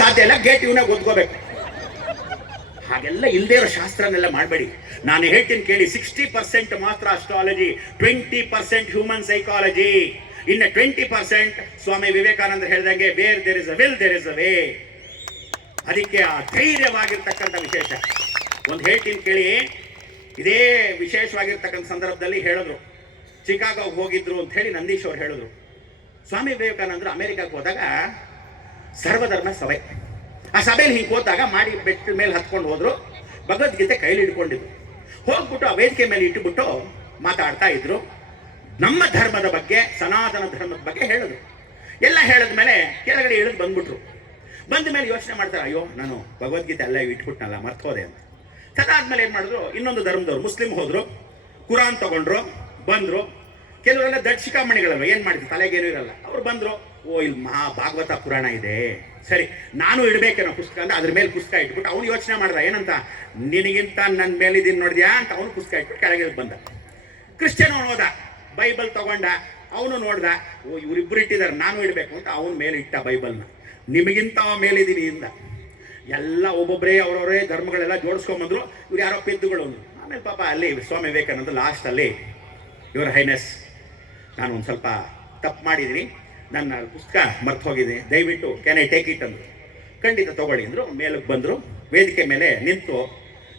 ಸಾಧ್ಯ ಇಲ್ಲ, ಗೇಟ್ ಇವನಾಗ ಓದ್ಕೋಬೇಕು. ಹಾಗೆಲ್ಲ ಇಲ್ಲದೆ ಇರೋ ಶಾಸ್ತ್ರನೆಲ್ಲ ಮಾಡಬೇಡಿ. ನಾನು ಹೇಳ್ತೀನಿ ಕೇಳಿ, 60% ಮಾತ್ರ ಅಸ್ಟ್ರಾಲಜಿ, 20% ಹ್ಯೂಮನ್ ಸೈಕಾಲಜಿ, ಇನ್ನು 20% ಸ್ವಾಮಿ ವಿವೇಕಾನಂದ ಹೇಳಿದಂಗೆ where there is a will there is a way. ಅದಕ್ಕೆ ಆ ಧೈರ್ಯವಾಗಿರ್ತಕ್ಕಂಥ ವಿಶೇಷ ಒಂದು ಹೇಳ್ತೀನಿ ಕೇಳಿ. ಇದೇ ವಿಶೇಷವಾಗಿರ್ತಕ್ಕಂಥ ಸಂದರ್ಭದಲ್ಲಿ ಹೇಳಿದ್ರು, ಚಿಕಾಗೋಗೆ ಹೋಗಿದ್ರು ಅಂತ ಹೇಳಿ ನಂದೀಶ್ ಅವ್ರು ಹೇಳಿದ್ರು. ಸ್ವಾಮಿ ವಿವೇಕಾನಂದರು ಅಮೆರಿಕಕ್ಕೆ ಹೋದಾಗ ಸರ್ವಧರ್ಮ ಸಭೆ, ಆ ಸಭೆಯಲ್ಲಿ ಹಿಂಗೆ ಹೋದಾಗ ಮಾಡಿ ಬೆಟ್ಟ ಮೇಲೆ ಹತ್ಕೊಂಡು ಹೋದ್ರು, ಭಗವದ್ಗೀತೆ ಕೈಲಿ ಹಿಡ್ಕೊಂಡಿದ್ರು. ಹೋಗ್ಬಿಟ್ಟು ಆ ವೇದಿಕೆ ಮೇಲೆ ಇಟ್ಟುಬಿಟ್ಟು ಮಾತಾಡ್ತಾ ಇದ್ರು. ನಮ್ಮ ಧರ್ಮದ ಬಗ್ಗೆ, ಸನಾತನ ಧರ್ಮದ ಬಗ್ಗೆ ಹೇಳಿದ್ರು. ಎಲ್ಲ ಹೇಳಿದ ಮೇಲೆ ಕೆಳಗಡೆ ಇಳಿದು ಬಂದ್ಬಿಟ್ರು. ಬಂದ ಮೇಲೆ ಯೋಚನೆ ಮಾಡ್ತಾರೆ, ಅಯ್ಯೋ ನಾನು ಭಗವದ್ಗೀತೆ ಎಲ್ಲ ಇಟ್ಬಿಟ್ನಲ್ಲ, ಮರ್ತೋದೆ ಅಂತ. ಅದಾದ್ಮೇಲೆ ಏನು ಮಾಡಿದ್ರು, ಇನ್ನೊಂದು ಧರ್ಮದವ್ರು ಮುಸ್ಲಿಂ ಹೋದ್ರು, ಕುರಾನ್ ತಗೊಂಡ್ರು, ಬಂದರು. ಕೆಲವರೆಲ್ಲ ದೊಡ್ಡ ಶಿಖಾಮಣಿಗಳಲ್ಲ, ಏನು ಮಾಡಿದ್ರು, ತಲೆಗೇನು ಇರಲ್ಲ. ಅವ್ರು ಬಂದರು, ಓ ಇಲ್ಲಿ ಭಾಗವತ ಪುರಾಣ ಇದೆ, ಸರಿ ನಾನು ಇಡಬೇಕೇನೋ ಪುಸ್ತಕ ಅಂತ ಅದ್ರ ಮೇಲೆ ಪುಸ್ತಕ ಇಟ್ಬಿಟ್ಟು ಅವ್ನು ಯೋಚನೆ ಮಾಡ್ದ, ಏನಂತ, ನಿನಗಿಂತ ನನ್ನ ಮೇಲೆ ಇದನ್ನು ನೋಡಿದ್ಯಾ ಅಂತ ಅವನು ಪುಸ್ತಕ ಇಟ್ಬಿಟ್ಟು ಕೆಳಗೆ ಬಂದ. ಕ್ರಿಶ್ಚಿಯನ್ ಅವನು ಹೋದ, ಬೈಬಲ್ ತಗೊಂಡ, ಅವನು ನೋಡ್ದ, ಓ ಇವರಿಬ್ಬರು ಇಟ್ಟಿದ್ದಾರೆ, ನಾನು ಇಡಬೇಕು ಅಂತ ಅವನ ಮೇಲೆ ಇಟ್ಟ ಬೈಬಲ್ನ. ನಿಮಗಿಂತ ಮೇಲಿದ್ದೀನಿ ಇಂದ. ಎಲ್ಲ ಒಬ್ಬೊಬ್ಬರೇ ಅವರವರೇ ಧರ್ಮಗಳೆಲ್ಲ ಜೋಡಿಸ್ಕೊಂಬಂದ್ರು. ಇವ್ರು ಯಾರೋ ಪೆದ್ದುಗಳು. ಆಮೇಲೆ ಪಾಪ ಅಲ್ಲಿ ಸ್ವಾಮಿ ವಿವೇಕಾನಂದ ಲಾಸ್ಟಲ್ಲಿ, ಯುವರ್ ಹೈನೆಸ್, ನಾನು ಒಂದು ಸ್ವಲ್ಪ ತಪ್ಪು ಮಾಡಿದ್ದೀನಿ, ನನ್ನ ಪುಸ್ತಕ ಮರ್ತು ಹೋಗಿದ್ದೀನಿ, ದಯವಿಟ್ಟು ಕ್ಯಾನ್ ಐ ಟೇಕ್ ಇಟ್ ಅಂದರು. ಖಂಡಿತ ತಗೊಳ್ಳಿ ಅಂದರು. ಮೇಲಕ್ಕೆ ಬಂದರು, ವೇದಿಕೆ ಮೇಲೆ ನಿಂತು,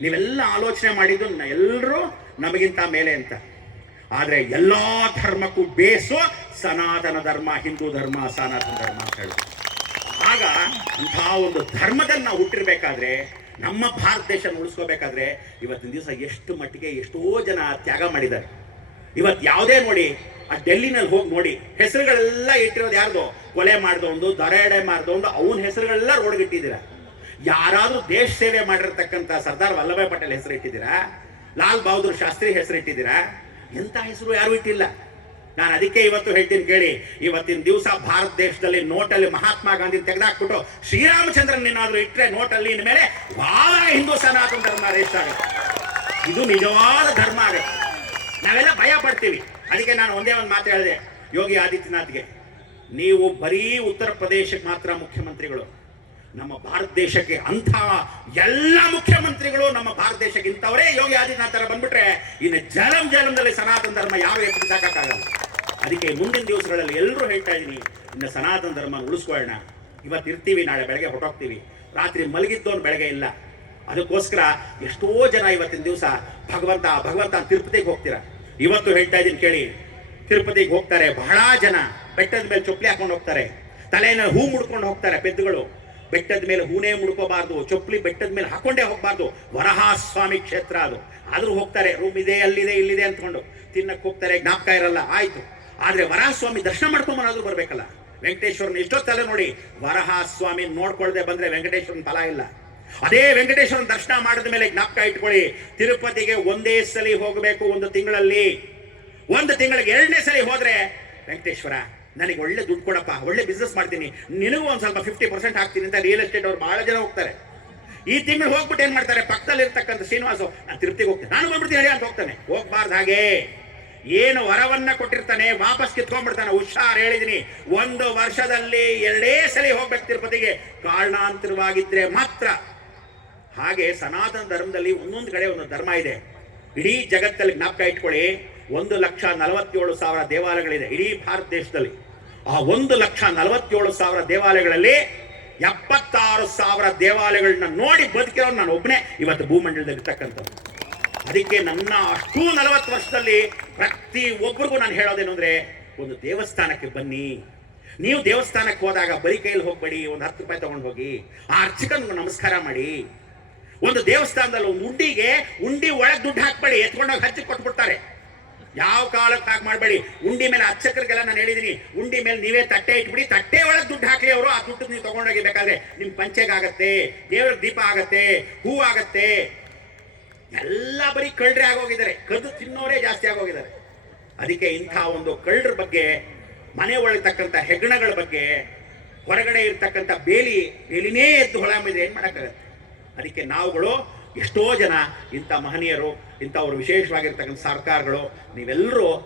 ನೀವೆಲ್ಲ ಆಲೋಚನೆ ಮಾಡಿದ್ದು ಎಲ್ಲರೂ ನಮಗಿಂತ ಮೇಲೆ ಅಂತ, ಆದರೆ ಎಲ್ಲ ಧರ್ಮಕ್ಕೂ ಬೇಸು ಸನಾತನ ಧರ್ಮ, ಹಿಂದೂ ಧರ್ಮ, ಸನಾತನ ಧರ್ಮ ಅಂತ ಹೇಳಿ. ಆಗ ಅಂಥ ಒಂದು ಧರ್ಮದಲ್ಲಿ ನಾವು ಹುಟ್ಟಿರ್ಬೇಕಾದ್ರೆ, ನಮ್ಮ ಭಾರತ ದೇಶ ಉಳಿಸ್ಕೋಬೇಕಾದ್ರೆ ಇವತ್ತಿನ ದಿವಸ ಎಷ್ಟು ಮಟ್ಟಿಗೆ ಎಷ್ಟೋ ಜನ ತ್ಯಾಗ ಮಾಡಿದ್ದಾರೆ. ಇವತ್ತು ಯಾವುದೇ ನೋಡಿ, ಆ ಡೆಲ್ಲಿನಲ್ಲಿ ಹೋಗಿ ನೋಡಿ, ಹೆಸರುಗಳೆಲ್ಲ ಇಟ್ಟಿರೋದು ಯಾರ್ದು, ಕೊಲೆ ಮಾಡಿದವನು, ದರೋಡೆ ಮಾಡಿದವನು, ಅವನ ಹೆಸರುಗಳೆಲ್ಲ ರೋಡ್ಗಿಟ್ಟಿದ್ದೀರಾ. ಯಾರಾದರೂ ದೇಶ ಸೇವೆ ಮಾಡಿರ್ತಕ್ಕಂಥ ಸರ್ದಾರ್ ವಲ್ಲಭಾಯ್ ಪಟೇಲ್ ಹೆಸರು ಇಟ್ಟಿದ್ದೀರಾ, ಲಾಲ್ ಬಹದ್ದೂರ್ ಶಾಸ್ತ್ರಿ ಹೆಸರು ಇಟ್ಟಿದ್ದೀರಾ? ಎಂಥ ಹೆಸರು ಯಾರು ಇಟ್ಟಿಲ್ಲ. ನಾನು ಅದಕ್ಕೆ ಇವತ್ತು ಹೇಳ್ತೀನಿ ಕೇಳಿ, ಇವತ್ತಿನ ದಿವಸ ಭಾರತ ದೇಶದಲ್ಲಿ ನೋಟಲ್ಲಿ ಮಹಾತ್ಮ ಗಾಂಧಿ ತೆಗೆದಾಕ್ಬಿಟ್ಟು ಶ್ರೀರಾಮಚಂದ್ರನ್ ಏನಾದರೂ ಇಟ್ಟರೆ ನೋಟಲ್ಲಿ ಇನ್ಮೇಲೆ ಬಹಳ ಹಿಂದೂ ಸನಾತನ ಧರ್ಮ ರೇಷ್ಠ ಆಗುತ್ತೆ. ಇದು ನಿಜವಾದ ಧರ್ಮ ಆಗುತ್ತೆ. ನಾವೆಲ್ಲ ಭಯ ಪಡ್ತೀವಿ. ಅದಕ್ಕೆ ನಾನು ಒಂದೇ ಒಂದು ಮಾತು ಹೇಳಿದೆ ಯೋಗಿ ಆದಿತ್ಯನಾಥ್ಗೆ, ನೀವು ಬರೀ ಉತ್ತರ ಪ್ರದೇಶಕ್ಕೆ ಮಾತ್ರ ಮುಖ್ಯಮಂತ್ರಿಗಳು, ನಮ್ಮ ಭಾರತ ದೇಶಕ್ಕೆ ಅಂಥ ಎಲ್ಲ ಮುಖ್ಯಮಂತ್ರಿಗಳು ನಮ್ಮ ಭಾರತ ದೇಶಕ್ಕೆ ಇಂಥವರೇ ಯೋಗಿ ಆದಿತ್ಯನಾಥರ ಬಂದ್ಬಿಟ್ರೆ ಇನ್ನು ಜಲಂದಲ್ಲಿ ಸನಾತನ ಧರ್ಮ ಯಾವ ಎತ್ತಿಸಾಕಾಗಲ್ಲ. ಅದಕ್ಕೆ ಮುಂದಿನ ದಿವಸಗಳಲ್ಲಿ ಎಲ್ಲರೂ ಹೇಳ್ತಾ ಇದ್ದೀನಿ, ಇನ್ನು ಸನಾತನ ಧರ್ಮ ಉಳಿಸ್ಕೊಳ್ಳೋಣ. ಇವತ್ತು ಇರ್ತೀವಿ, ನಾಳೆ ಬೆಳಗ್ಗೆ ಹೊರಟೋಗ್ತೀವಿ, ರಾತ್ರಿ ಮಲಗಿದ್ದವನು ಬೆಳಗ್ಗೆ ಇಲ್ಲ. ಅದಕ್ಕೋಸ್ಕರ ಎಷ್ಟೋ ಜನ ಇವತ್ತಿನ ದಿವಸ ಭಗವಂತ ತಿರುಪತಿಗೆ ಹೋಗ್ತೀರಾ. ಇವತ್ತು ಹೇಳ್ತಾ ಇದ್ದೀನಿ ಕೇಳಿ, ತಿರುಪತಿಗೆ ಹೋಗ್ತಾರೆ ಬಹಳ ಜನ, ಬೆಟ್ಟದ ಮೇಲೆ ಚೊಪ್ಲಿ ಹಾಕೊಂಡು ಹೋಗ್ತಾರೆ, ತಲೆನ ಹೂ ಮುಡ್ಕೊಂಡು ಹೋಗ್ತಾರೆ ಪೆದ್ದುಗಳು. ಬೆಟ್ಟದ ಮೇಲೆ ಹೂನೇ ಮುಡ್ಕೋಬಾರ್ದು, ಚೊಪ್ಲಿ ಬೆಟ್ಟದ ಮೇಲೆ ಹಾಕೊಂಡೇ ಹೋಗಬಾರ್ದು. ವರಹಾಸ್ವಾಮಿ ಕ್ಷೇತ್ರ ಅದು, ಆದರೂ ಹೋಗ್ತಾರೆ, ರೂಮ್ ಇದೆ, ಅಲ್ಲಿದೆ, ಇಲ್ಲಿದೆ ಅಂದ್ಕೊಂಡು ತಿನ್ನಕ್ಕೆ ಹೋಗ್ತಾರೆ, ಜ್ಞಾಪಕ ಇರಲ್ಲ, ಆಯ್ತು. ಆದರೆ ವರಹಾಸ್ವಾಮಿ ದರ್ಶನ ಮಾಡ್ಕೊಂಬನಾದ್ರೂ ಬರಬೇಕಲ್ಲ. ವೆಂಕಟೇಶ್ವರನ ಎಷ್ಟೊತ್ತಲ್ಲ ನೋಡಿ, ವರಹಾಸ್ವಾಮಿ ನೋಡ್ಕೊಳ್ದೆ ಬಂದ್ರೆ ವೆಂಕಟೇಶ್ವರನ ಫಲ ಇಲ್ಲ. ಅದೇ ವೆಂಕಟೇಶ್ವರನ ದರ್ಶನ ಮಾಡಿದ ಮೇಲೆ ಜ್ಞಾಪಕ ಇಟ್ಕೊಳ್ಳಿ, ತಿರುಪತಿಗೆ ಒಂದೇ ಸಲ ಹೋಗಬೇಕು ಒಂದು ತಿಂಗಳಲ್ಲಿ. ಒಂದು ತಿಂಗಳಿಗೆ 2ನೇ ಸಲ ಹೋದ್ರೆ, ವೆಂಕಟೇಶ್ವರ ನನಗೆ ಒಳ್ಳೆ ದುಡ್ಡು ಕೊಡಪ್ಪ, ಒಳ್ಳೆ ಬಿಸ್ನೆಸ್ ಮಾಡ್ತೀನಿ, ನಿನಗೂ ಒಂದು ಸ್ವಲ್ಪ 50% ಹಾಕ್ತೀನಿ ಅಂತ ರಿಯಲ್ ಎಸ್ಟೇಟ್ ಅವ್ರು ಬಹಳ ಜನ ಹೋಗ್ತಾರೆ. ಈ ತಿಂಗಳು ಹೋಗ್ಬಿಟ್ಟು ಏನ್ ಮಾಡ್ತಾರೆ, ಪಕ್ಕದಲ್ಲಿ ಇರ್ತಕ್ಕಂಥ ಶ್ರೀನಿವಾಸ, ನಾನು ತಿರುಪತಿಗೆ ಹೋಗ್ತೇನೆ, ನಾನು ಬಂದ್ಬಿಡ್ತೀನಿ ಹೇಳಿ ಅಂತ ಹೋಗ್ತಾನೆ. ಹೋಗ್ಬಾರ್ದು. ಹಾಗೆ ಏನು ವರವನ್ನ ಕೊಟ್ಟಿರ್ತಾನೆ ವಾಪಸ್ ಕಿತ್ಕೊಂಡ್ಬಿಡ್ತಾನೆ. ಹುಷಾರ್, ಹೇಳಿದೀನಿ, 1 ವರ್ಷದಲ್ಲಿ 2 ಸಲ ಹೋಗ್ಬೇಕು ತಿರುಪತಿಗೆ, ಕಾರಣಾಂತರವಾಗಿದ್ರೆ ಮಾತ್ರ. ಹಾಗೆ ಸನಾತನ ಧರ್ಮದಲ್ಲಿ ಒಂದೊಂದು ಕಡೆ ಒಂದೊಂದು ಧರ್ಮ ಇದೆ. ಇಡೀ ಜಗತ್ತಲ್ಲಿ ಜ್ಞಾಪಕ ಇಟ್ಕೊಳ್ಳಿ, 1,47,000 ದೇವಾಲಯಗಳಿದೆ ಇಡೀ ಭಾರತ ದೇಶದಲ್ಲಿ. ಆ 1,47,000 ದೇವಾಲಯಗಳಲ್ಲಿ 76,000 ದೇವಾಲಯಗಳನ್ನ ನೋಡಿ ಬದುಕಿರೋ ನಾನು ಒಬ್ಬನೇ ಇವತ್ತು ಭೂಮಂಡಲದಲ್ಲಿ ಇರ್ತಕ್ಕಂಥದ್ದು. ಅದಕ್ಕೆ ನನ್ನ ಅಷ್ಟೂ 40 ವರ್ಷದಲ್ಲಿ ಪ್ರತಿ ಒಬ್ಬರಿಗೂ ನಾನು ಹೇಳೋದೇನು ಅಂದರೆ, ಒಂದು ದೇವಸ್ಥಾನಕ್ಕೆ ಬನ್ನಿ. ನೀವು ದೇವಸ್ಥಾನಕ್ಕೆ ಹೋದಾಗ ಬರೀ ಕೈಯಲ್ಲಿ ಹೋಗ್ಬೇಡಿ, ಒಂದು 10 ರೂಪಾಯಿ ತಗೊಂಡು ಹೋಗಿ ಆ ಅರ್ಚಕನಿಗೆ ನಮಸ್ಕಾರ ಮಾಡಿ. ಒಂದು ದೇವಸ್ಥಾನದಲ್ಲಿ ಒಂದು ಉಂಡಿ ಒಳಗೆ ದುಡ್ಡು ಹಾಕ್ಬೇಡಿ, ಎತ್ಕೊಂಡೋಗಿ ಹಚ್ಚಿ ಕೊಟ್ಬಿಡ್ತಾರೆ. ಯಾವ ಕಾಲಕ್ಕೆ ಹಾಗೆ ಮಾಡಬೇಡಿ. ಉಂಡಿ ಮೇಲೆ ಅರ್ಚಕರಿಗೆಲ್ಲ ನಾನು ಹೇಳಿದ್ದೀನಿ, ಉಂಡಿ ಮೇಲೆ ನೀವೇ ತಟ್ಟೆ ಇಟ್ಬಿಡಿ, ತಟ್ಟೆ ಒಳಗೆ ದುಡ್ಡು ಹಾಕಲಿ ಅವರು. ಆ ದುಡ್ಡು ನೀವು ತಗೊಂಡೋಗಿ ಬೇಕಾದ್ರೆ ನಿಮ್ಮ ಪಂಚೆಗೆ ಆಗತ್ತೆ, ದೇವರ ದೀಪ ಆಗತ್ತೆ, ಹೂ ಆಗತ್ತೆ. ಎಲ್ಲ ಬರೀ ಕಳ್ಳರೇ ಆಗೋಗಿದ್ದಾರೆ, ಕದ್ದು ತಿನ್ನೋರೇ ಜಾಸ್ತಿ ಆಗೋಗಿದ್ದಾರೆ. ಅದಕ್ಕೆ ಇಂಥ ಒಂದು ಕಳ್ಳರ ಬಗ್ಗೆ, ಮನೆ ಒಳಗಿರ್ತಕ್ಕಂಥ ಹೆಗ್ಗಣಗಳ ಬಗ್ಗೆ, ಹೊರಗಡೆ ಇರ್ತಕ್ಕಂಥ ಬೇಲಿನೇ ಎದ್ದು ಹೊಳಮಿದ್ರೆ ಏನು ಮಾಡೋಕ್ಕಾಗತ್ತೆ. ಅದಕ್ಕೆ ನಾವುಗಳು ಎಷ್ಟೋ ಜನ ಇಂಥ ಮಹನೀಯರು, ಇಂಥವ್ರು ವಿಶೇಷವಾಗಿರ್ತಕ್ಕಂಥ ಸರ್ಕಾರಗಳು, ನೀವೆಲ್ಲರೂ